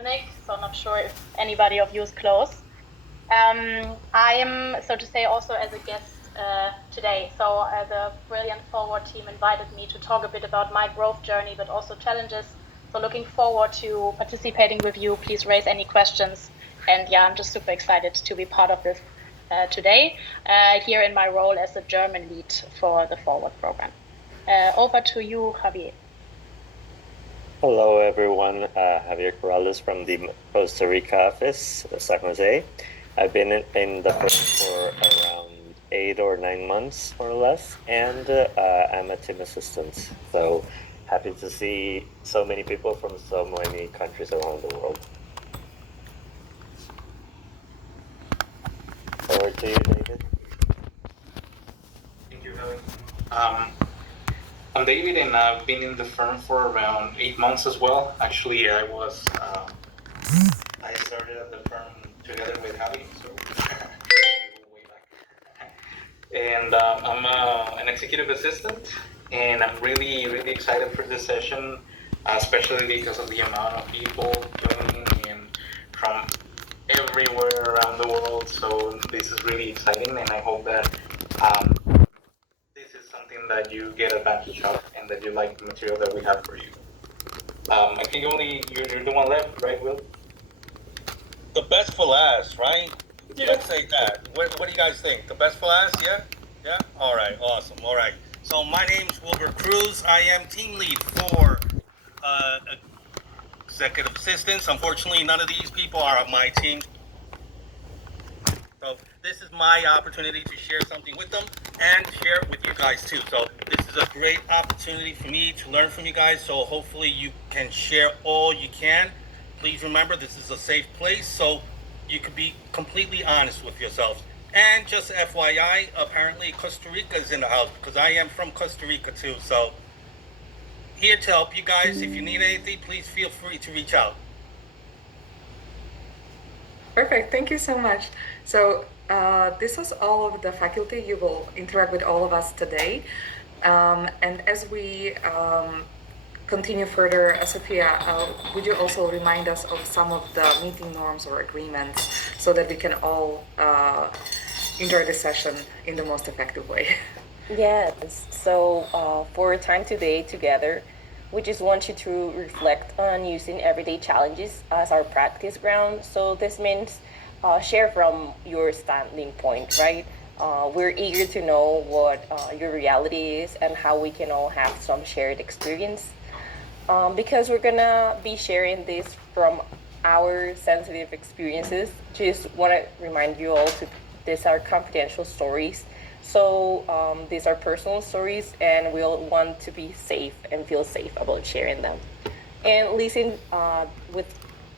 Munich, so I'm not sure if anybody of you is close. I am, so to say, also as a guest today. So the Brilliant Forward team invited me to talk a bit about my growth journey, but also challenges. So looking forward to participating with you. Please raise any questions. And yeah, I'm just super excited to be part of this today, here in my role as a German lead for the Forward program. Over to you, Javier. Hello, everyone. Javier Corrales from the Costa Rica office, San Jose. I've been in the firm for around 8 or 9 months, more or less, and I'm a team assistant. So happy to see so many people from so many countries around the world. Over to you, David. Thank you, Javi. I'm David, and I've been in the firm for around 8 months as well. Actually, I started at the firm together with Javi, so way back. And I'm an executive assistant, and I'm really excited for this session, especially because of the amount of people joining in from everywhere around the world. So this is really exciting, and I hope that this is something that you get advantage of and that you like the material that we have for you. I think only you're the one left, right, Will? The best for last, right? Yeah. Let's say that. What do you guys think? The best for last? Yeah? Yeah? All right. Awesome. All right. So my name's Wilbur Cruz. I am team lead for executive assistants. Unfortunately, none of these people are on my team. So this is my opportunity to share something with them and share it with you guys too. So this is a great opportunity for me to learn from you guys. So hopefully you can share all you can. Please remember, this is a safe place, so you could be completely honest with yourselves. And just FYI, apparently Costa Rica is in the house because I am from Costa Rica too. So here to help you guys. If you need anything, please feel free to reach out. Perfect. Thank you so much. So this was all of the faculty. You will interact with all of us today. And as we continue further, Sophia, would you also remind us of some of the meeting norms or agreements so that we can all enjoy the session in the most effective way? Yes. So for time today together, we just want you to reflect on using everyday challenges as our practice ground. So this means share from your standing point, right? We're eager to know what your reality is and how we can all have some shared experience. Because we're gonna be sharing this from our sensitive experiences. Just want to remind you all to these are confidential stories. So these are personal stories, and we'll want to be safe and feel safe about sharing them. And listen with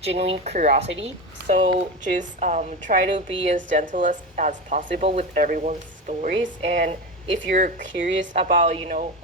genuine curiosity. So just try to be as gentle as possible with everyone's stories. And if you're curious about,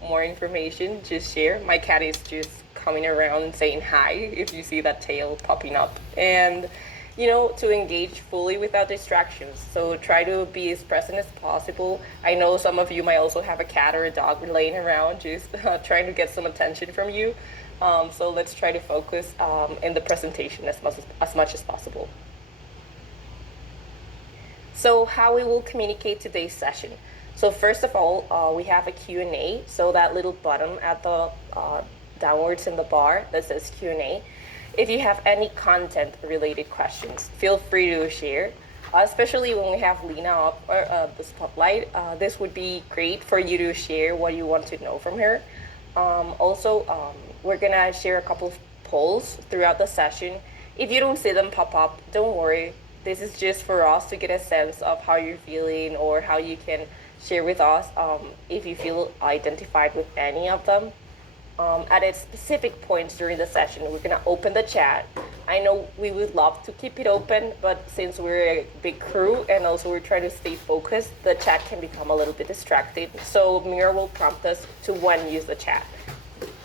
more information, just share. My cat is just coming around and saying hi if you see that tail popping up. And to engage fully without distractions. So try to be as present as possible. I know some of you might also have a cat or a dog laying around, just trying to get some attention from you. So let's try to focus in the presentation as much as possible. So how we will communicate today's session. So first of all, we have a Q&A. So that little button at the downwards in the bar that says Q&A. If you have any content-related questions, feel free to share, especially when we have Lena up or the spotlight. This would be great for you to share what you want to know from her. Also, we're going to share a couple of polls throughout the session. If you don't see them pop up, don't worry. This is just for us to get a sense of how you're feeling or how you can share with us if you feel identified with any of them. At its specific points during the session, we're going to open the chat. I know we would love to keep it open, but since we're a big crew and also we're trying to stay focused, the chat can become a little bit distracting. So Mira will prompt us to when use the chat.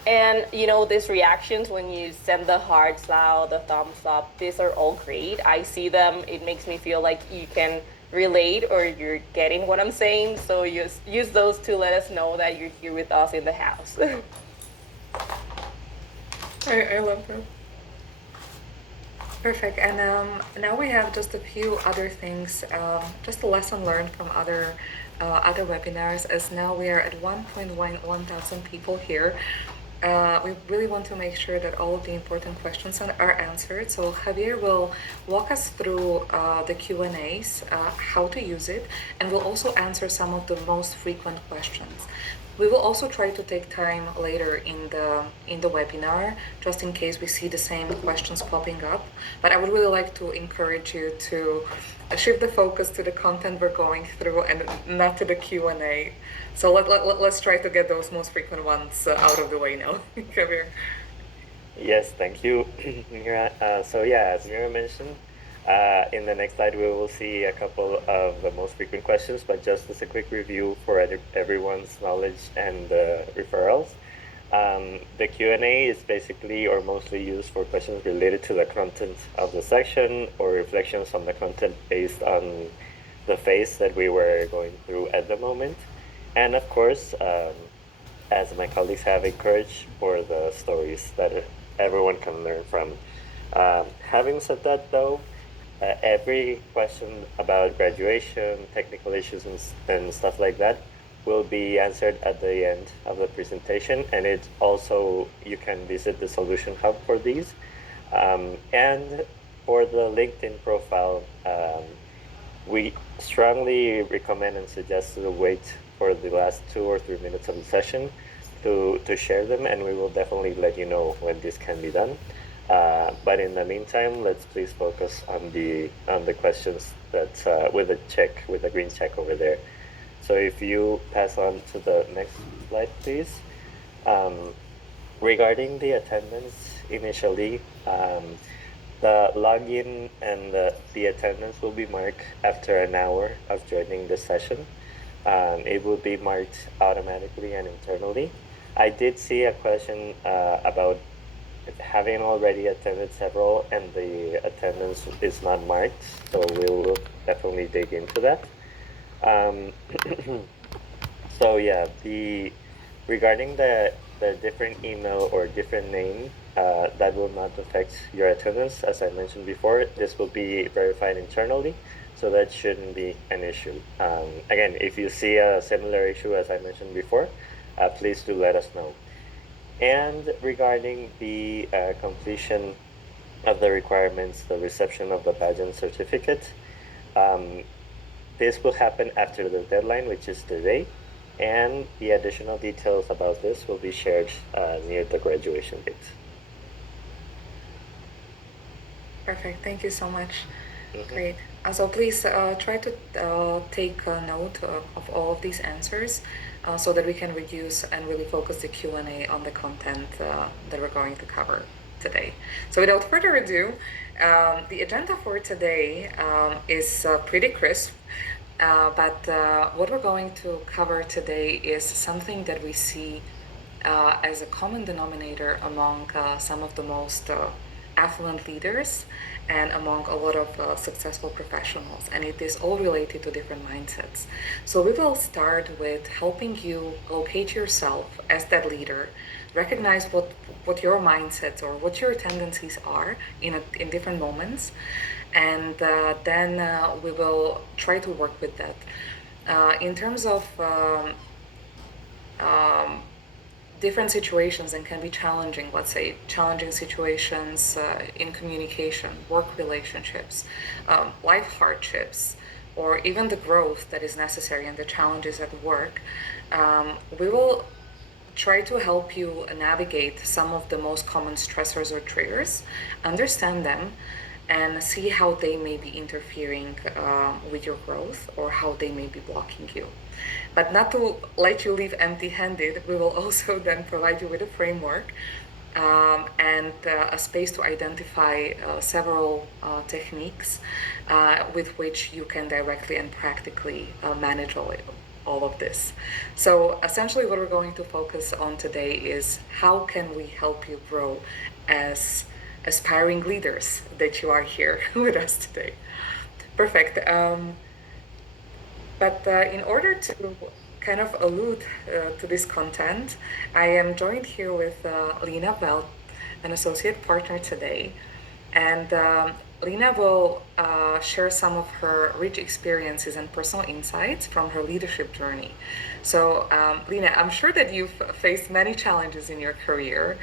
And these reactions when you send the hearts out, the thumbs up, these are all great. I see them. It makes me feel like you can relate or you're getting what I'm saying. So use those to let us know that you're here with us in the house. I love that. Perfect. And now we have just a few other things, just a lesson learned from other webinars. As now we are at 1.1 thousand people here. We really want to make sure that all of the important questions are answered. So Javier will walk us through the Q&As, how to use it, and will also answer some of the most frequent questions. We will also try to take time later in the webinar, just in case we see the same questions popping up. But I would really like to encourage you to shift the focus to the content we're going through and not to the Q&A. So let's try to get those most frequent ones out of the way now. Javier. Yes, thank you, Mira. So yeah, as Mira mentioned, in the next slide we will see a couple of the most frequent questions, but just as a quick review for everyone's knowledge and referrals. The Q&A is basically or mostly used for questions related to the content of the section or reflections on the content based on the phase that we were going through at the moment. And of course, as my colleagues have encouraged, for the stories that everyone can learn from. Having said that though, every question about graduation, technical issues and stuff like that will be answered at the end of the presentation, and it also, you can visit the Solution Hub for these. And for the LinkedIn profile, we strongly recommend and suggest to wait for the last 2 or 3 minutes of the session to share them, and we will definitely let you know when this can be done. But in the meantime, let's please focus on the questions that with the green check over there. So if you pass on to the next slide, please. Regarding the attendance initially, the login and the attendance will be marked after an hour of joining the session. It will be marked automatically and internally. I did see a question about having already attended several and the attendance is not marked, so we'll definitely dig into that. So yeah, regarding the different email or different name, that will not affect your attendance. As I mentioned before, this will be verified internally, so that shouldn't be an issue. Again, if you see a similar issue as I mentioned before, please do let us know. And regarding the completion of the requirements, the reception of the badge and certificate, this will happen after the deadline, which is today, and the additional details about this will be shared near the graduation date. Perfect. Thank you so much. Great. So please try to take a note of all of these answers so that we can reduce and really focus the Q&A on the content that we're going to cover today. So without further ado, the agenda for today is pretty crisp, but what we're going to cover today is something that we see as a common denominator among some of the most affluent leaders and among a lot of successful professionals, and it is all related to different mindsets. So we will start with helping you locate yourself as that leader, recognize what your mindsets or what your tendencies are in different moments, and then we will try to work with that. In terms of different situations, and can be challenging, let's say challenging situations in communication, work relationships, life hardships, or even the growth that is necessary and the challenges at work, we will try to help you navigate some of the most common stressors or triggers, understand them, and see how they may be interfering with your growth or how they may be blocking you. But not to let you leave empty-handed, we will also then provide you with a framework and a space to identify several techniques with which you can directly and practically manage all of this. So essentially what we're going to focus on today is how can we help you grow as aspiring leaders that you are here with us today. Perfect. But in order to kind of allude to this content, I am joined here with Lena Belt, an associate partner today. And Lena will share some of her rich experiences and personal insights from her leadership journey. So, Lena, I'm sure that you've faced many challenges in your career,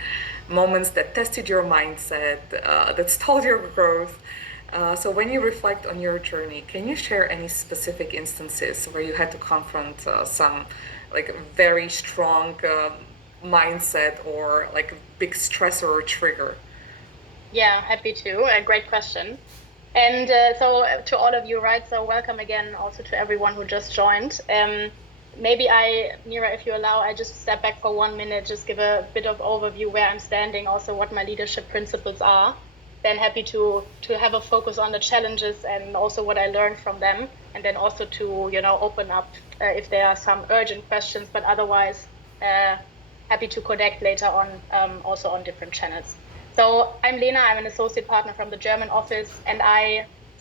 moments that tested your mindset, that stalled your growth. So, when you reflect on your journey, can you share any specific instances where you had to confront some like very strong mindset or like a big stressor or trigger? Yeah, happy to. A great question. And to all of you, right? So welcome again also to everyone who just joined. Maybe Mira, if you allow, I just step back for 1 minute, just give a bit of overview where I'm standing, also what my leadership principles are. Then happy to have a focus on the challenges and also what I learned from them. And then also to, open up if there are some urgent questions, but otherwise, happy to connect later on, also on different channels. So I'm Lena, I'm an associate partner from the German office, and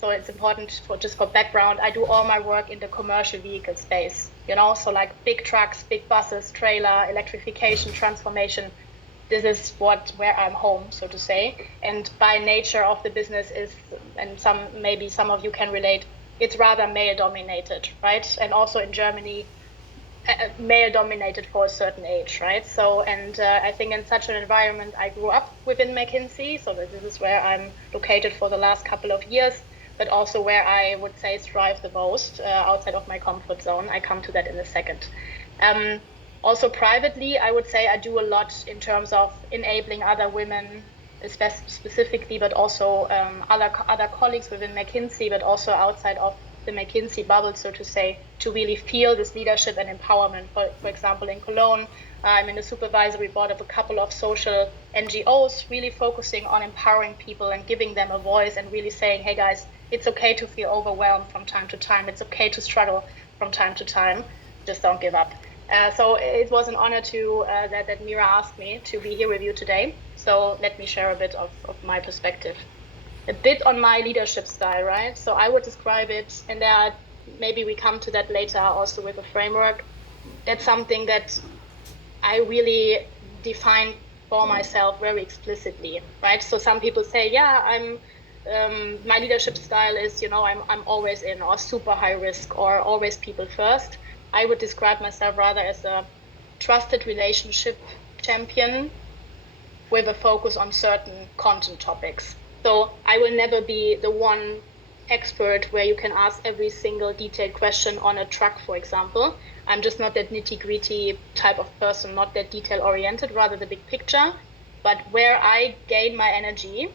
so it's important for background, I do all my work in the commercial vehicle space, so like big trucks, big buses, trailer, electrification, transformation. This is where I'm home, so to say. And by nature of the business and maybe some of you can relate, it's rather male dominated, right? And also in Germany, male dominated for a certain age, right? So, and I think in such an environment, I grew up within McKinsey. So this is where I'm located for the last couple of years, but also where I would say strive the most outside of my comfort zone. I come to that in a second. Also privately, I would say I do a lot in terms of enabling other women, specifically, but also other colleagues within McKinsey, but also outside of the McKinsey bubble, so to say, to really feel this leadership and empowerment. For example, in Cologne, I'm in the supervisory board of a couple of social NGOs, really focusing on empowering people and giving them a voice and really saying, hey guys, it's okay to feel overwhelmed from time to time. It's okay to struggle from time to time. Just don't give up. So it was an honor that Mira asked me to be here with you today. So let me share a bit of my perspective. A bit on my leadership style, right? So I would describe it, and maybe we come to that later also with a framework. That's something that I really define for myself very explicitly, right? So some people say, yeah, my leadership style is, I'm always in, or super high risk, or always people first. I would describe myself rather as a trusted relationship champion with a focus on certain content topics. So I will never be the one expert where you can ask every single detailed question on a truck, for example. I'm just not that nitty-gritty type of person, not that detail-oriented, rather the big picture. But where I gain my energy,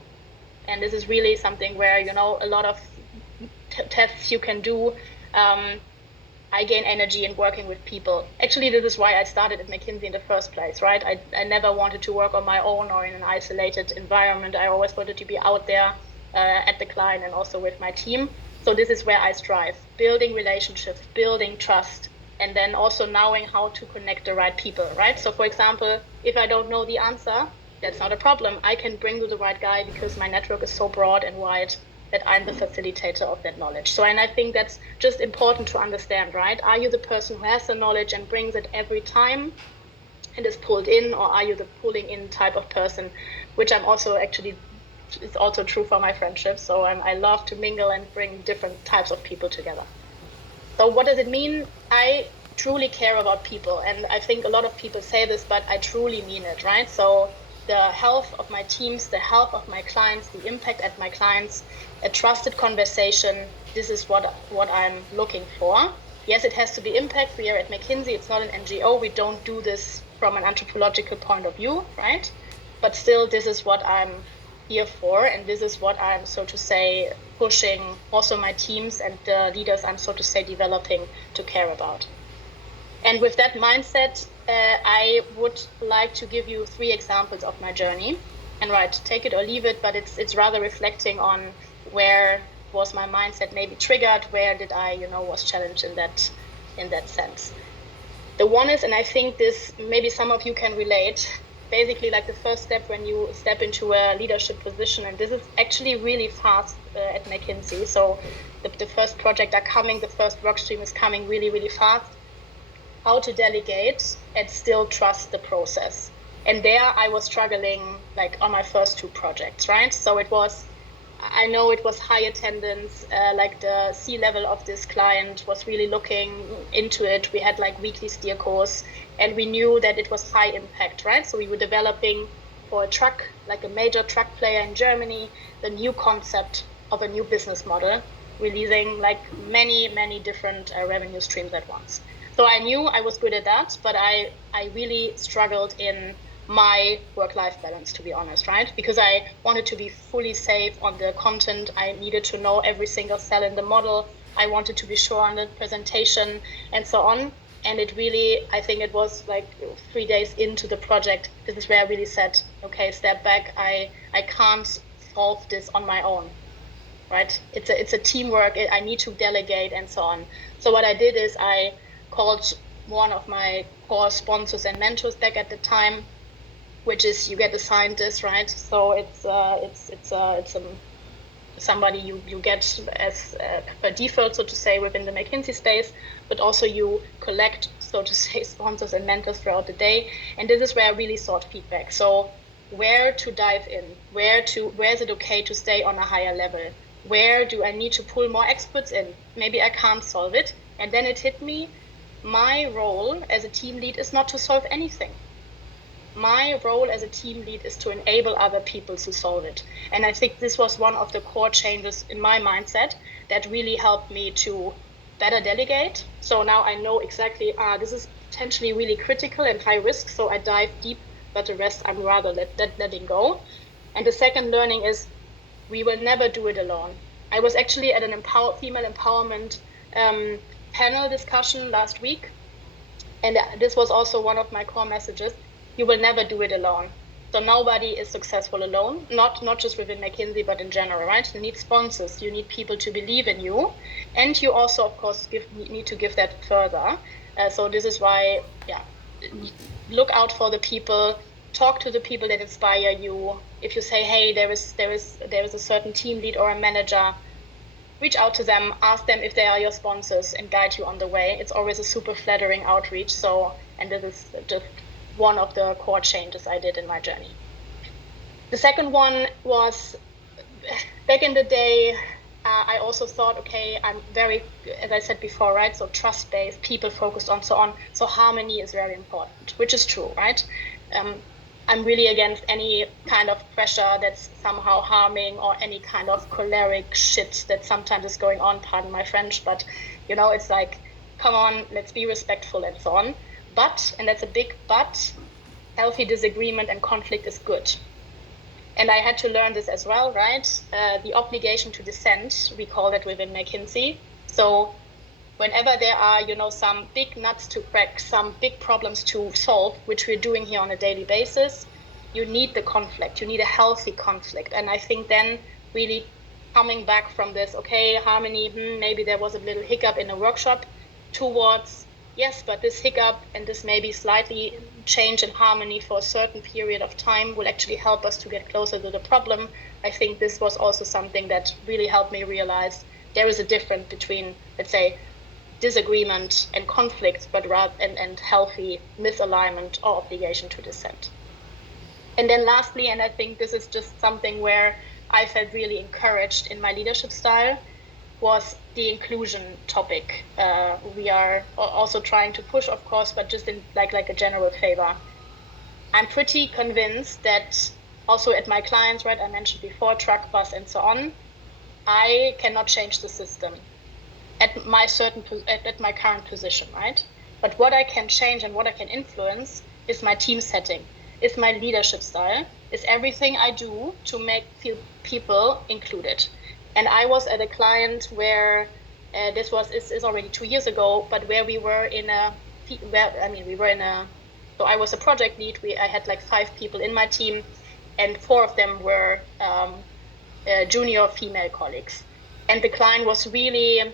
and this is really something where, a lot of tests you can do, I gain energy in working with people. Actually, this is why I started at McKinsey in the first place, right? I never wanted to work on my own or in an isolated environment. I always wanted to be out there at the client and also with my team. So this is where I strive, building relationships, building trust, and then also knowing how to connect the right people, right? So for example, if I don't know the answer, that's not a problem. I can bring to the right guy because my network is so broad and wide that I'm the facilitator of that knowledge. So, and I think that's just important to understand, right? Are you the person who has the knowledge and brings it every time and is pulled in, or are you the pulling in type of person, which I'm also actually, it's also true for my friendships. So I love to mingle and bring different types of people together. So what does it mean? I truly care about people. And I think a lot of people say this, but I truly mean it, right? So the health of my teams, the health of my clients, the impact at my clients, a trusted conversation. This is what I'm looking for. Yes, it has to be impact. We are at McKinsey. It's not an NGO. We don't do this from an anthropological point of view, right? But still, this is what I'm here for. And this is what I'm, so to say, pushing also my teams and the leaders I'm, so to say, developing to care about. And with that mindset, I would like to give you 3 examples of my journey. And right, take it or leave it, but it's rather reflecting on where was my mindset maybe triggered, where did I, was challenged in that sense. The one is, and I think this, maybe some of you can relate, basically like the first step when you step into a leadership position, and this is actually really fast at McKinsey. So the first project are coming, the first work stream is coming really, really fast. How to delegate and still trust the process. And there I was struggling like on my first 2 projects, right? So it was I know it was high attendance, like the C-level of this client was really looking into it. We had like weekly steer course, and we knew that it was high impact, right? So we were developing for a truck, like a major truck player in Germany, the new concept of a new business model, releasing like many different revenue streams at once. So I knew I was good at that, but I really struggled in my work-life balance, to be honest, right? Because I wanted to be fully safe on the content. I needed to know every single cell in the model. I wanted to be sure on the presentation and so on. And it really, I think it was like 3 days into the project, this is where I really said, okay, step back. I can't solve this on my own, right? It's a teamwork. I need to delegate and so on. So what I did is I called one of my core sponsors and mentors back at the time, which is you get assigned this, right? So it's somebody you get as per default, so to say, within the McKinsey space, but also you collect, so to say, sponsors and mentors throughout the day. And this is where I really sought feedback. So where to dive in, where is it okay to stay on a higher level? Where do I need to pull more experts in? Maybe I can't solve it. And then it hit me, my role as a team lead is not to solve anything. My role as a team lead is to enable other people to solve it. And I think this was one of the core changes in my mindset that really helped me to better delegate. So now I know exactly, this is potentially really critical and high risk, so I dive deep, but the rest I'm rather letting go. And the second learning is we will never do it alone. I was actually at an female empowerment panel discussion last week, and this was also one of my core messages. You will never do it alone. So nobody is successful alone, not just within McKinsey, but in general, right? You need sponsors, you need people to believe in you, and you also, of course, need to give that further. So this is why, look out for the people, talk to the people that inspire you. If you say, hey, there is a certain team lead or a manager, reach out to them, ask them if they are your sponsors, and guide you on the way. It's always a super flattering outreach. So, and this is just one of the core changes I did in my journey. The second one was back in the day, I also thought, okay, I'm very, as I said before, right? So trust-based, people-focused on so on. So harmony is very important, which is true, right? I'm really against any kind of pressure that's somehow harming or any kind of choleric shit that sometimes is going on, pardon my French, but it's like, come on, let's be respectful and so on. But, and that's a big but, healthy disagreement and conflict is good. And I had to learn this as well, right? The obligation to dissent, we call that within McKinsey. So whenever there are, some big nuts to crack, some big problems to solve, which we're doing here on a daily basis, you need the conflict. You need a healthy conflict. And I think then really coming back from this, okay, harmony, maybe there was a little hiccup in a workshop, towards, yes, but this hiccup and this maybe slightly change in harmony for a certain period of time will actually help us to get closer to the problem. I think this was also something that really helped me realize there is a difference between, let's say, disagreement and conflict, but rather and healthy misalignment or obligation to dissent. And then lastly, and I think this is just something where I felt really encouraged in my leadership style, was the inclusion topic. We are also trying to push, of course, but just in like a general favor. I'm pretty convinced that also at my clients, right, I mentioned before, truck, bus, and so on, I cannot change the system at my current position, right? But what I can change and what I can influence is my team setting, is my leadership style, is everything I do to feel people included. And I was at a client where this is already 2 years ago, but where we were so I was a project lead. I had like 5 people in my team, and 4 of them were junior female colleagues. And the client was really,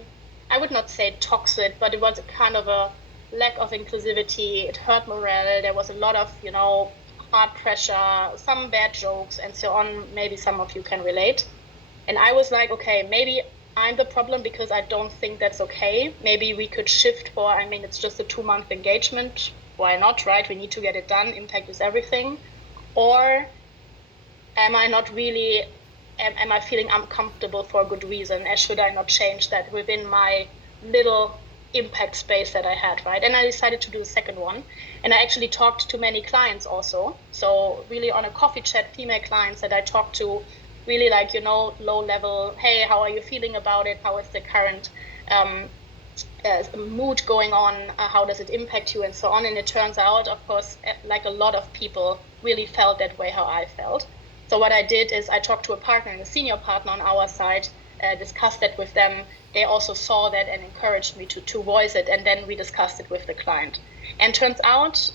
I would not say toxic, but it was a kind of a lack of inclusivity. It hurt morale. There was a lot of, hard pressure, some bad jokes, and so on. Maybe some of you can relate. And I was like, okay, maybe I'm the problem because I don't think that's okay. Maybe we could shift it's just a 2-month engagement. Why not, right? We need to get it done. Impact is everything. Or am I not really am I feeling uncomfortable for a good reason? And should I not change that within my little impact space that I had, right? And I decided to do the second one. And I actually talked to many clients also. So really on a coffee chat, female clients that I talked to, really like, low level, hey, how are you feeling about it? How is the current mood going on? How does it impact you? And so on. And it turns out, of course, like a lot of people really felt that way how I felt. So what I did is I talked to a partner and a senior partner on our side, discussed that with them. They also saw that and encouraged me to voice it. And then we discussed it with the client. And turns out,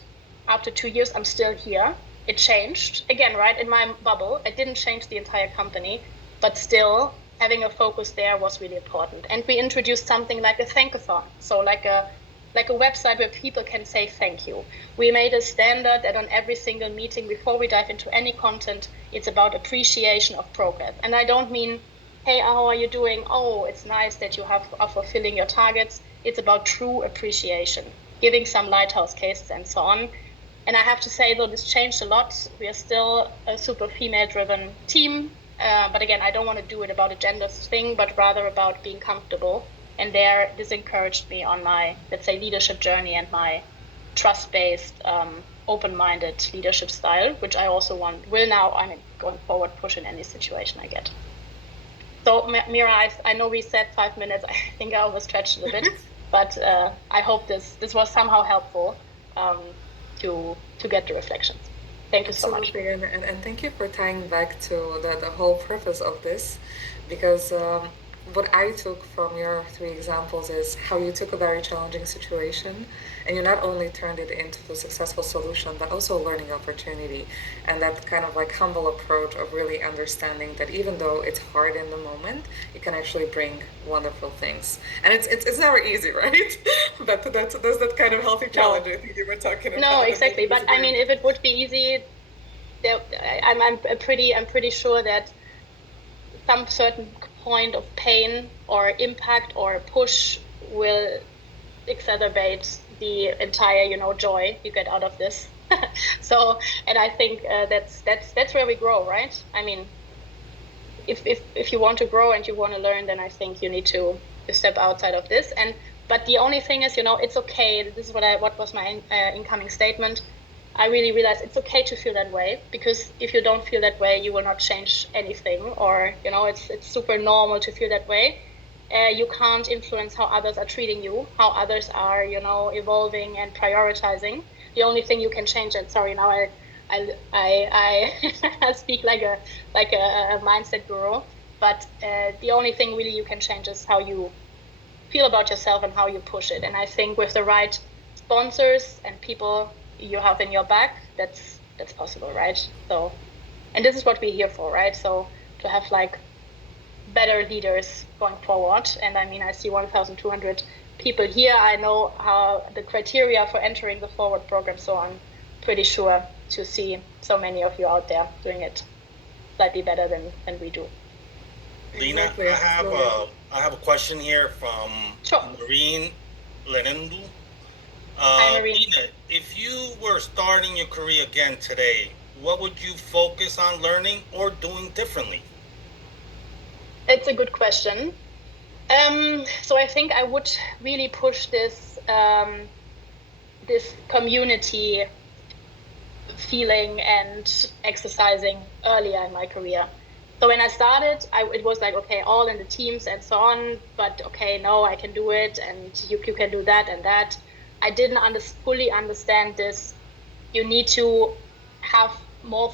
after 2 years, I'm still here. It changed. Again, right, in my bubble, it didn't change the entire company, but still having a focus there was really important. And we introduced something like a thankathon. So like a website where people can say thank you. We made a standard that on every single meeting, before we dive into any content, it's about appreciation of progress. And I don't mean, hey, how are you doing? Oh, it's nice that you are fulfilling your targets. It's about true appreciation, giving some lighthouse cases and so on. And I have to say, though, this changed a lot. We are still a super female-driven team. But again, I don't want to do it about a gender thing, but rather about being comfortable. And this encouraged me on my, let's say, leadership journey and my trust-based, open-minded leadership style, which I also will now, going forward, push in any situation I get. So, Mira, I know we said 5 minutes. I think I overstretched a bit, but I hope this was somehow helpful to get the reflections. Thank you so much. Absolutely, and thank you for tying back to the whole purpose of this, because what I took from your 3 examples is how you took a very challenging situation and you not only turned it into a successful solution, but also a learning opportunity. And that kind of like humble approach of really understanding that even though it's hard in the moment, it can actually bring wonderful things. And it's never easy, right? But that's that kind of healthy challenge I think you were talking about. No, exactly. But I mean, if it would be easy, I'm pretty sure that some certain point of pain or impact or push will exacerbate the entire joy you get out of this. So, and I think that's where we grow, right? I mean, if you want to grow and you want to learn, then I think you need to step outside of this. But the only thing is, it's okay. This is what was my incoming statement. I really realized it's okay to feel that way, because if you don't feel that way, you will not change anything, or it's super normal to feel that way. You can't influence how others are treating you, how others are evolving and prioritizing. The only thing you can change, and sorry, now I speak like a mindset guru, but the only thing really you can change is how you feel about yourself and how you push it. And I think with the right sponsors and people you have in your back, that's possible, right? So, and this is what we're here for, right? So to have like better leaders going forward. And I mean, I see 1,200 people here. I know how the criteria for entering the Forward program, so I'm pretty sure to see so many of you out there doing it slightly better than we do. Lena, Exactly, I have a question here from Marine Lenendu. Hi, Marine. Lena, if you were starting your career again today, what would you focus on learning or doing differently? It's a good question. So I think I would really push this community feeling and exercising earlier in my career. So when I started, it was like, okay, all in the teams and so on, but okay, no, I can do it, and you can do that and that. I didn't fully understand this. You need to have more,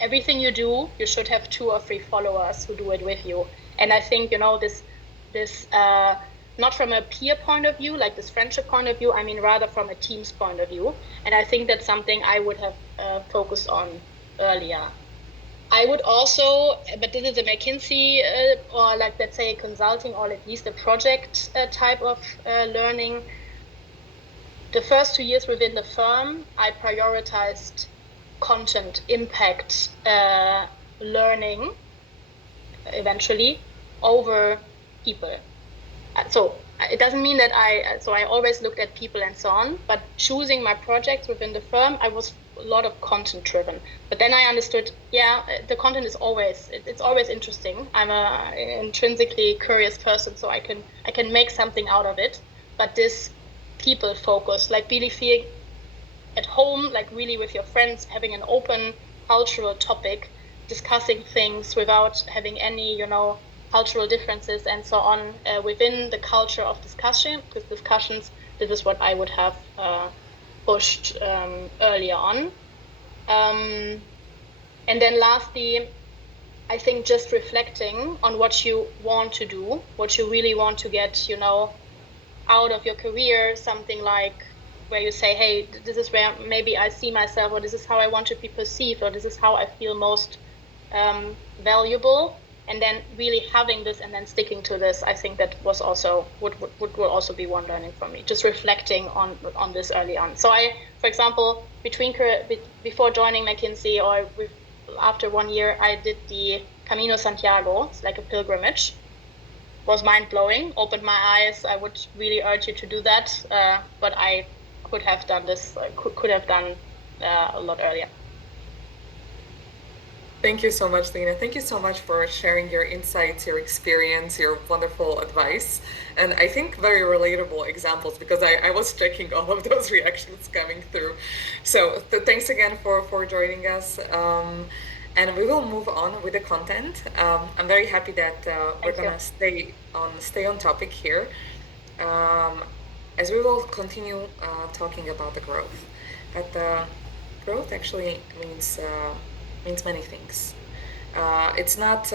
everything you do, you should have 2 or 3 followers who do it with you. And I think, this not from a peer point of view, like this friendship point of view, I mean, rather from a team's point of view. And I think that's something I would have focused on earlier. I would also, but this is a McKinsey or like, let's say, consulting, or at least a project type of learning. The first 2 years within the firm, I prioritized content, impact, learning, eventually, over people. So it doesn't mean that I always looked at people and so on, but choosing my projects within the firm, I was a lot of content driven. But then I understood, yeah, the content is always it's always interesting. I'm a intrinsically curious person, so I can make something out of it. But this people focus, like really feeling at home, like really with your friends, having an open cultural topic, discussing things without having any, cultural differences and so on within the culture of discussions. This is what I would have pushed earlier on. And then lastly, I think just reflecting on what you want to do, what you really want to get, out of your career, something like where you say, hey, this is where maybe I see myself, or this is how I want to be perceived, or this is how I feel most valuable. And then really having this and then sticking to this, I think that was also would also be one learning for me. Just reflecting on this early on. So I, for example, before joining McKinsey or after 1 year, I did the Camino Santiago. It's like a pilgrimage. Was mind blowing. Opened my eyes. I would really urge you to do that. But I could have done this. Could have done a lot earlier. Thank you so much, Lena. Thank you so much for sharing your insights, your experience, your wonderful advice, and I think very relatable examples, because I was checking all of those reactions coming through. So thanks again for joining us. And we will move on with the content. I'm very happy that we're gonna stay on topic here, as we will continue talking about the growth. But growth actually means many things. It's not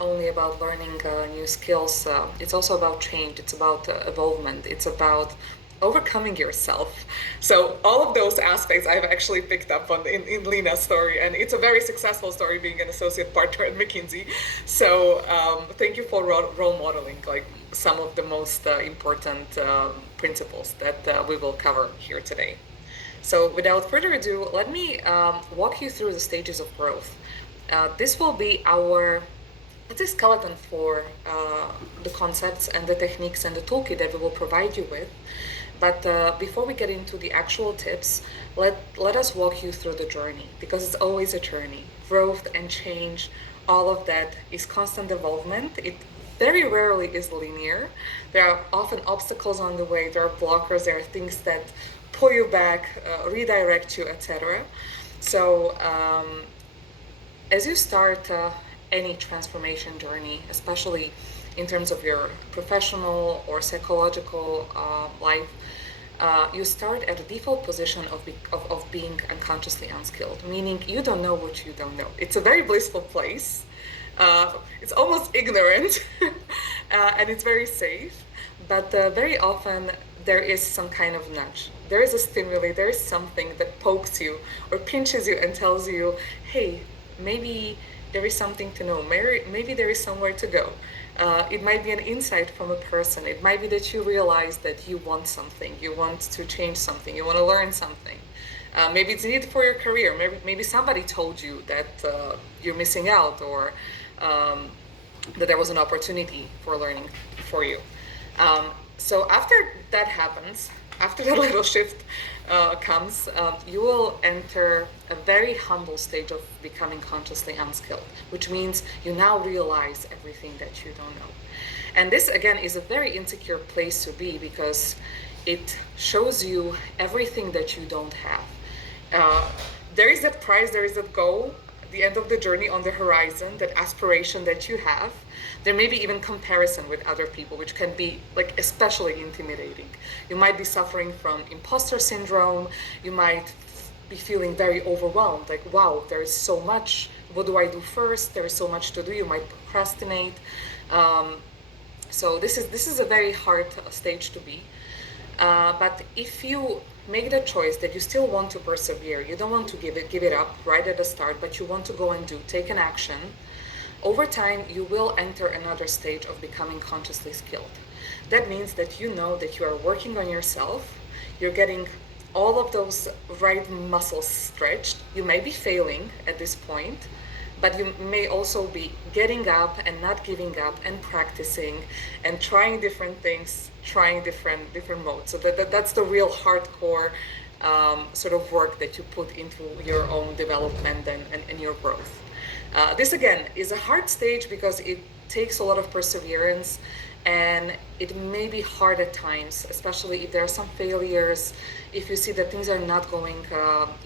only about learning new skills, it's also about change, it's about evolvement, it's about overcoming yourself. So all of those aspects I've actually picked up on in Lena's story, and it's a very successful story being an associate partner at McKinsey. So thank you for role modeling like some of the most important principles that we will cover here today. So without further ado, let me walk you through the stages of growth. This will be our skeleton for the concepts and the techniques and the toolkit that we will provide you with. But before we get into the actual tips, let us walk you through the journey, because it's always a journey. Growth and change, all of that is constant development. It very rarely is linear. There are often obstacles on the way, there are blockers, there are things that pull you back, redirect you, etc. So as you start any transformation journey, especially in terms of your professional or psychological life, you start at the default position of being unconsciously unskilled, meaning you don't know what you don't know. It's a very blissful place. It's almost ignorant, and it's very safe, but very often there is some kind of nudge. There is a stimuli, there is something that pokes you or pinches you and tells you, hey, maybe there is something to know, maybe there is somewhere to go. It might be an insight from a person. It might be that you realize that you want something, you want to change something, you want to learn something. Maybe it's needed for your career. Maybe somebody told you that you're missing out, or that there was an opportunity for learning for you. So after that happens, after that little shift comes, you will enter a very humble stage of becoming consciously unskilled, which means you now realize everything that you don't know. And this, again, is a very insecure place to be, because it shows you everything that you don't have. There is that prize, there is that goal, the end of the journey on the horizon, that aspiration that you have. There may be even comparison with other people, which can be like especially intimidating. You might be suffering from imposter syndrome. You might be feeling very overwhelmed, like, wow, there is so much. What do I do first? There is so much to do. You might procrastinate. So this is a very hard stage to be. But if you make the choice that you still want to persevere, you don't want to give it up right at the start, but you want to go and take an action, over time you will enter another stage of becoming consciously skilled. That means that you know that you are working on yourself, you're getting all of those right muscles stretched. You may be failing at this point, but you may also be getting up and not giving up and practicing and trying different things, trying different modes. So that's the real hardcore sort of work that you put into your own development and your growth. This again is a hard stage because it takes a lot of perseverance, and it may be hard at times, especially if there are some failures. If you see that things are not going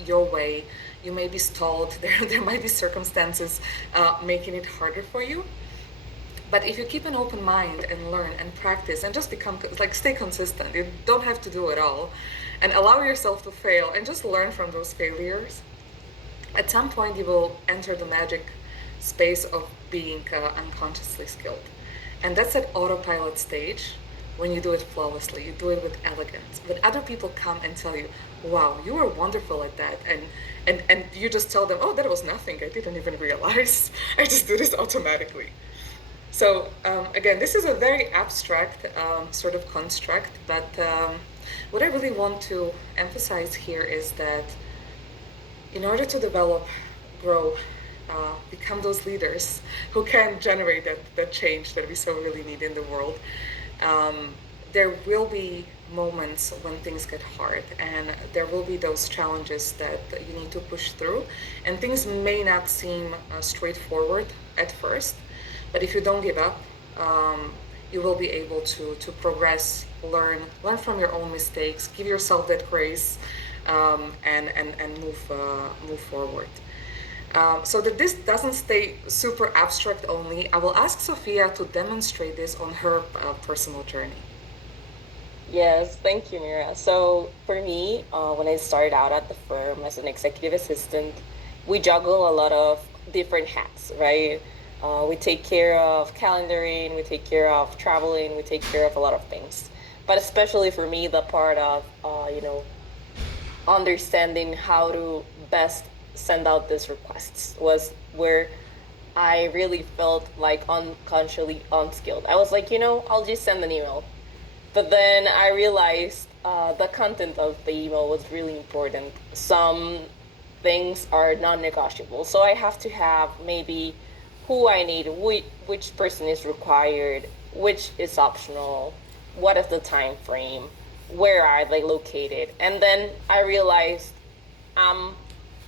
your way, you may be stalled. There might be circumstances making it harder for you. But if you keep an open mind and learn and practice and just become like stay consistent, you don't have to do it all, and allow yourself to fail and just learn from those failures. At some point, you will enter the magic space of being unconsciously skilled, and that's at autopilot stage. When you do it flawlessly, you do it with elegance. But other people come and tell you, "Wow, you were wonderful at that," and you just tell them, "Oh, that was nothing. I didn't even realize. I just do this automatically." So again, this is a very abstract sort of construct, but what I really want to emphasize here is that in order to develop, grow, become those leaders who can generate that change that we so really need in the world, there will be moments when things get hard, and there will be those challenges that you need to push through, and things may not seem straightforward at first. But if you don't give up, you will be able to progress, learn from your own mistakes, give yourself that grace, and move forward. So that this doesn't stay super abstract only, I will ask Sophia to demonstrate this on her personal journey. Yes, thank you, Mira. So for me, when I started out at the firm as an executive assistant, we juggle a lot of different hats, right? We take care of calendaring, we take care of traveling, we take care of a lot of things. But especially for me, the part of, understanding how to best send out these requests was where I really felt like unconsciously unskilled. I was like, I'll just send an email. But then I realized the content of the email was really important. Some things are non-negotiable. So I have to have maybe who I need, which person is required, which is optional, what is the time frame, where are they located. And then I realized I'm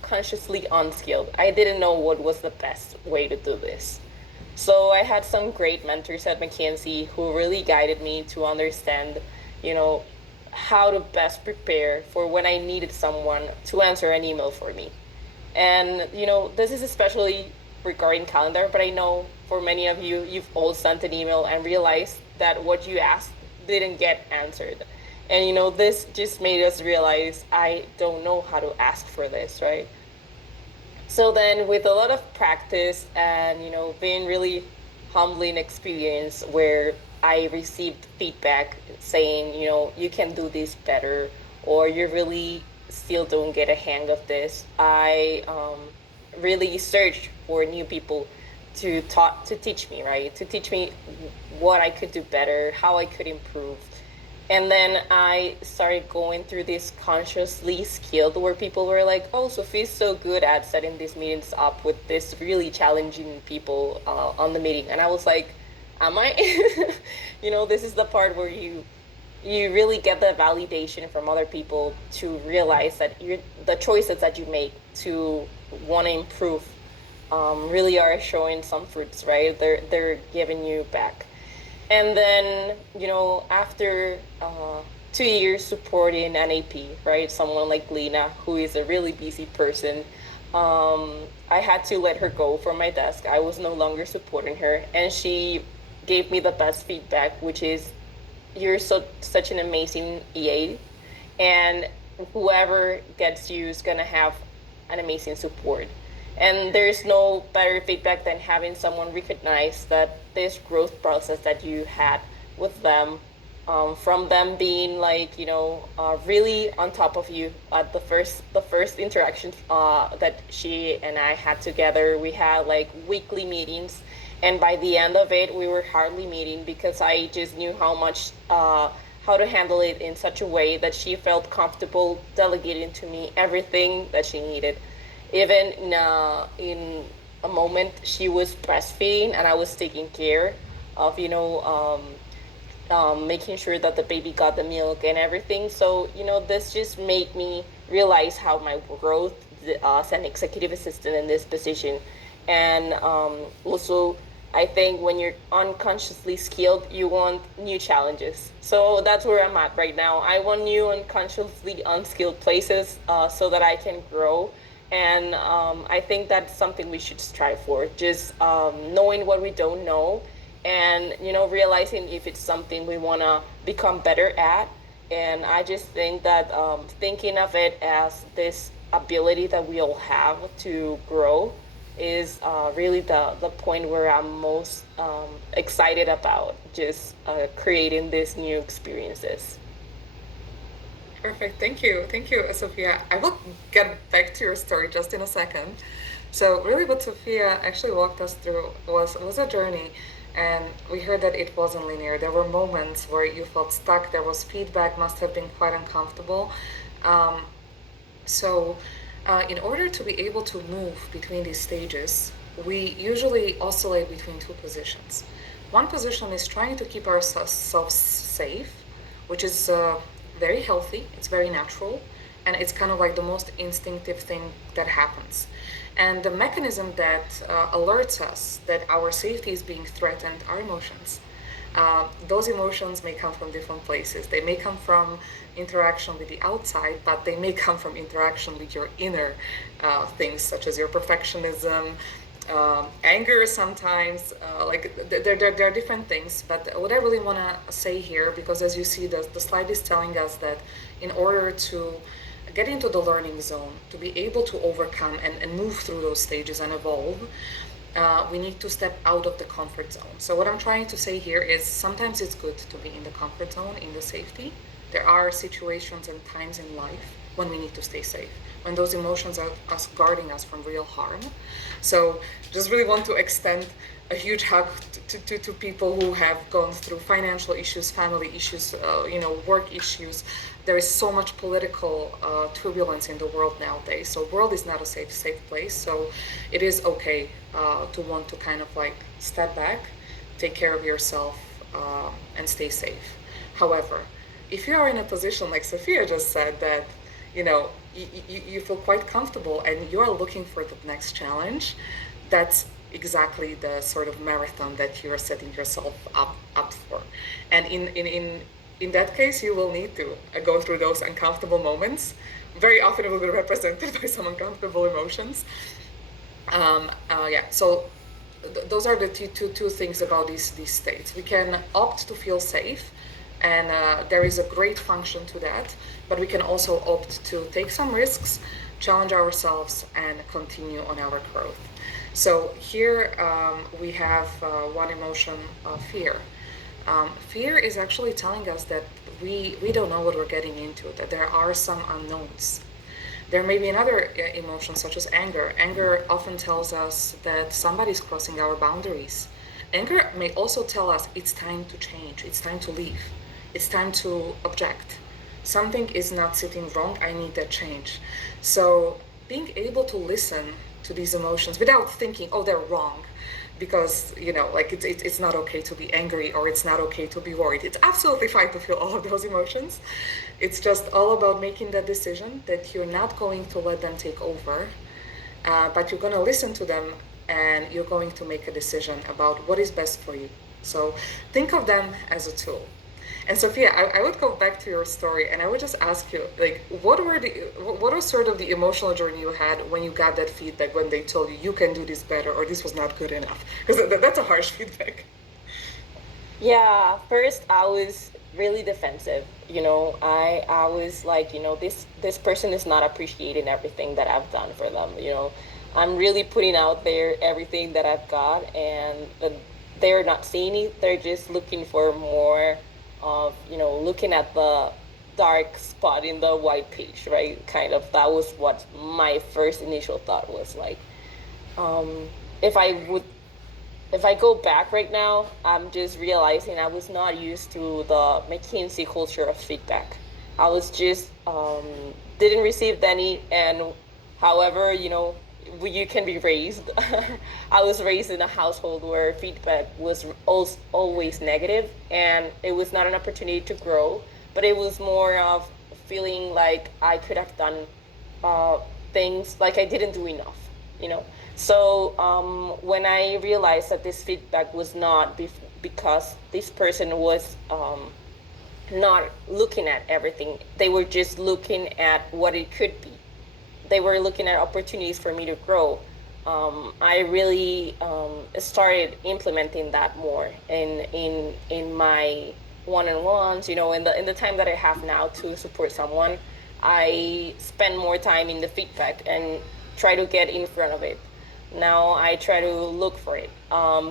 consciously unskilled. I didn't know what was the best way to do this. So I had some great mentors at McKinsey who really guided me to understand, how to best prepare for when I needed someone to answer an email for me. And, this is especially regarding calendar, but I know for many of you, you've all sent an email and realized that what you asked didn't get answered. And, this just made us realize I don't know how to ask for this, right? So then with a lot of practice and, being really humbling experience where I received feedback saying, you can do this better, or you really still don't get a hang of this, I really searched for new people to teach me, right? To teach me what I could do better, how I could improve. And then I started going through this consciously skilled where people were like, oh, Sophie's so good at setting these meetings up with this really challenging people on the meeting. And I was like, am I? This is the part where you really get the validation from other people to realize that the choices that you make to want to improve really are showing some fruits, right? They're giving you back. And then, after 2 years supporting an AP, right, someone like Lena, who is a really busy person, I had to let her go from my desk. I was no longer supporting her. And she gave me the best feedback, which is, you're such an amazing EA. And whoever gets you is going to have an amazing support. And there's no better feedback than having someone recognize that this growth process that you had with them, from them being like, really on top of you at the first interaction that she and I had together. We had like weekly meetings, and by the end of it, we were hardly meeting because I just knew how to handle it in such a way that she felt comfortable delegating to me everything that she needed. Even in a moment she was breastfeeding and I was taking care of, making sure that the baby got the milk and everything. So, this just made me realize how my growth as an executive assistant in this position. And also, I think when you're unconsciously skilled, you want new challenges. So that's where I'm at right now. I want new unconsciously unskilled places so that I can grow. And I think that's something we should strive for. Just knowing what we don't know, and realizing if it's something we want to become better at. And I just think that thinking of it as this ability that we all have to grow is really the point where I'm most excited about just creating these new experiences. Perfect. Thank you, Sophia. I will get back to your story just in a second. So really what Sophia actually walked us through was a journey, and we heard that it wasn't linear. There were moments where you felt stuck, there was feedback, must have been quite uncomfortable. Um, in order to be able to move between these stages, we usually oscillate between two positions. One position is trying to keep ourselves safe, which is very healthy, it's very natural, and it's kind of like the most instinctive thing that happens. And the mechanism that alerts us that our safety is being threatened are emotions. Those emotions may come from different places. They may come from interaction with the outside, but they may come from interaction with your inner things, such as your perfectionism, anger sometimes. There are different things. But what I really want to say here, because as you see, the slide is telling us that in order to get into the learning zone, to be able to overcome and move through those stages and evolve, we need to step out of the comfort zone. So what I'm trying to say here is sometimes it's good to be in the comfort zone, in the safety. There are situations and times in life when we need to stay safe, when those emotions are us guarding us from real harm. So just really want to extend a huge hug to people who have gone through financial issues, family issues, work issues. There is so much political turbulence in the world nowadays. So the world is not a safe place. So it is okay to want to kind of like step back, take care of yourself, and stay safe. However, if you are in a position like Sophia just said, that you feel quite comfortable and you are looking for the next challenge, that's exactly the sort of marathon that you are setting yourself up for. And in that case, you will need to go through those uncomfortable moments. Very often it will be represented by some uncomfortable emotions. So those are the two things about these states. We can opt to feel safe, and there is a great function to that, but we can also opt to take some risks, challenge ourselves, and continue on our growth. So here we have one emotion, fear. Fear is actually telling us that we don't know what we're getting into, that there are some unknowns. There may be another emotion, such as anger. Anger often tells us that somebody's crossing our boundaries. Anger may also tell us it's time to change, it's time to leave, it's time to object. Something is not sitting wrong, I need that change. So being able to listen to these emotions without thinking, oh, they're wrong, because it's not okay to be angry, or it's not okay to be worried. It's absolutely fine to feel all of those emotions. It's just all about making that decision that you're not going to let them take over, but you're going to listen to them, and you're going to make a decision about what is best for you. So think of them as a tool. And Sophia, I would go back to your story, and I would just ask you, what was sort of the emotional journey you had when you got that feedback, when they told you can do this better, or this was not good enough? Because that's a harsh feedback. Yeah, first I was really defensive. I was like, this person is not appreciating everything that I've done for them. I'm really putting out there everything that I've got, and they're not seeing it. They're just looking for more of, looking at the dark spot in the white page, right? Kind of, that was what my first initial thought was like. Um, if I go back right now, I'm just realizing I was not used to the McKinsey culture of feedback. I was just didn't receive any, and however, you can be raised. I was raised in a household where feedback was always negative, and it was not an opportunity to grow, but it was more of feeling like I could have done things, like I didn't do enough, you know. So when I realized that this feedback was not because this person was not looking at everything, they were just looking at what it could be. They were looking at opportunities for me to grow. I really started implementing that more in my one-on-ones. You know, in the time that I have now to support someone, I spend more time in the feedback and try to get in front of it. Now I try to look for it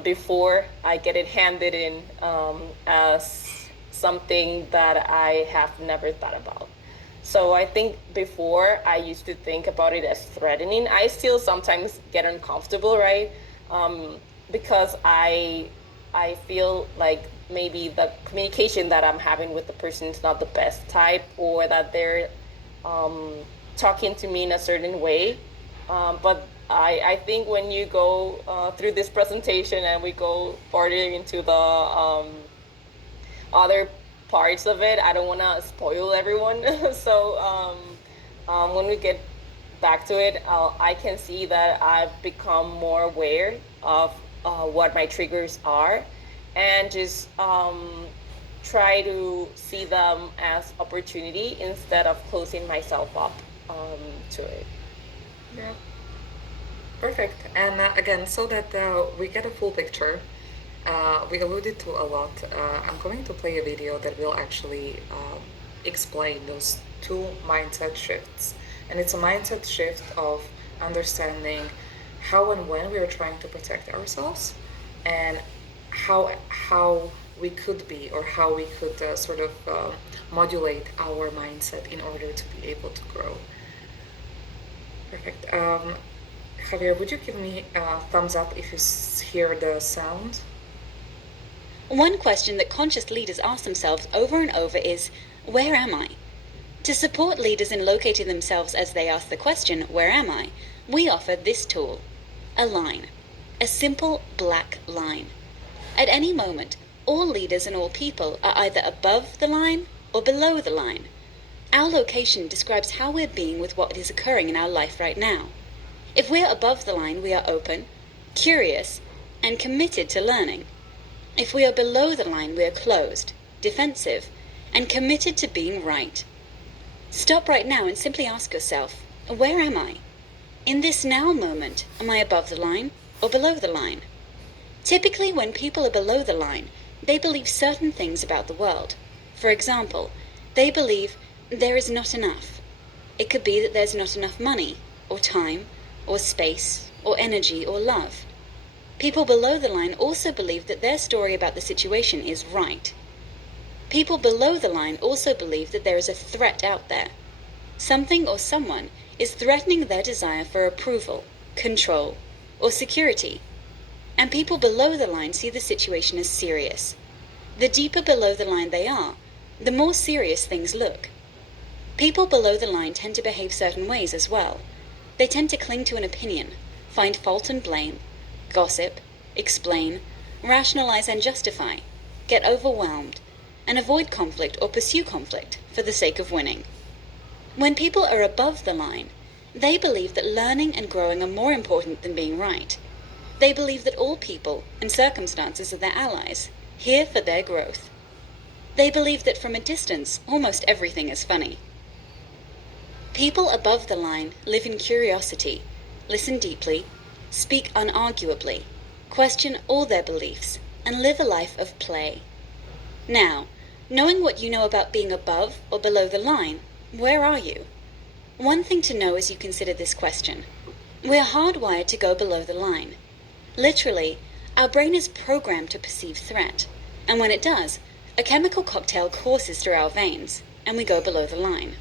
before I get it handed in as something that I have never thought about. So I think before I used to think about it as threatening. I still sometimes get uncomfortable, right? Because I feel like maybe the communication that I'm having with the person is not the best type, or that they're talking to me in a certain way. But I think when you go through this presentation and we go further into the other parts of it, I don't want to spoil everyone. So when we get back to it, I can see that I've become more aware of what my triggers are, and just try to see them as opportunity instead of closing myself up to it. Yeah. Perfect. And again, so that we get a full picture, we alluded to a lot. I'm going to play a video that will actually explain those two mindset shifts. And it's a mindset shift of understanding how and when we are trying to protect ourselves, and how we could be, or how we could sort of modulate our mindset in order to be able to grow. Perfect. Javier, would you give me a thumbs up if you hear the sound? One question that conscious leaders ask themselves over and over is, where am I? To support leaders in locating themselves as they ask the question, where am I? We offer this tool, a line, a simple black line. At any moment, all leaders and all people are either above the line or below the line. Our location describes how we're being with what is occurring in our life right now. If we're above the line, we are open, curious, and committed to learning. If we are below the line, we are closed, defensive, and committed to being right. Stop right now and simply ask yourself, where am I? In this now moment, am I above the line or below the line? Typically, when people are below the line, they believe certain things about the world. For example, they believe there is not enough. It could be that there's not enough money, or time, or space, or energy, or love. People below the line also believe that their story about the situation is right. People below the line also believe that there is a threat out there. Something or someone is threatening their desire for approval, control, or security. And people below the line see the situation as serious. The deeper below the line they are, the more serious things look. People below the line tend to behave certain ways as well. They tend to cling to an opinion, find fault and blame, gossip, explain, rationalize and justify, get overwhelmed, and avoid conflict or pursue conflict for the sake of winning. When people are above the line, they believe that learning and growing are more important than being right. They believe that all people and circumstances are their allies, here for their growth. They believe that from a distance, almost everything is funny. People above the line live in curiosity, listen deeply, speak unarguably, question all their beliefs, and live a life of play. Now, knowing what you know about being above or below the line, where are you? One thing to know as you consider this question: we're hardwired to go below the line. Literally, our brain is programmed to perceive threat, and when it does, a chemical cocktail courses through our veins, and we go below the line.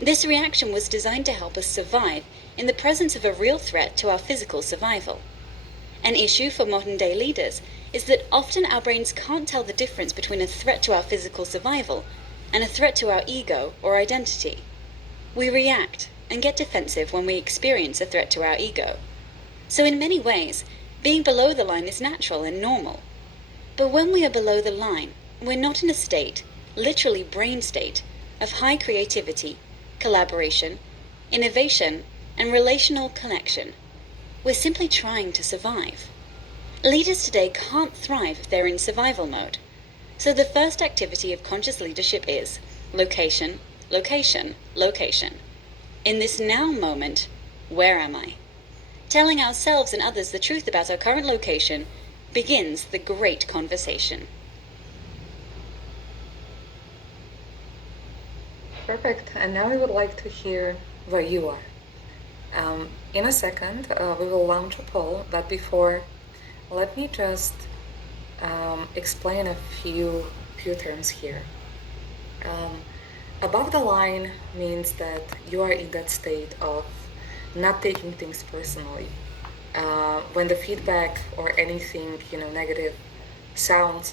This reaction was designed to help us survive in the presence of a real threat to our physical survival. An issue for modern-day leaders is that often our brains can't tell the difference between a threat to our physical survival and a threat to our ego or identity. We react and get defensive when we experience a threat to our ego. So in many ways, being below the line is natural and normal. But when we are below the line, we're not in a state, literally brain state, of high creativity, collaboration, innovation, and relational connection. We're simply trying to survive. Leaders today can't thrive if they're in survival mode. So the first activity of conscious leadership is location, location, location. In this now moment, where am I? Telling ourselves and others the truth about our current location begins the great conversation. Perfect. And now we would like to hear where you are. In a second, we will launch a poll, but before, let me just explain a few terms here. Above the line means that you are in that state of not taking things personally. When the feedback or anything negative sounds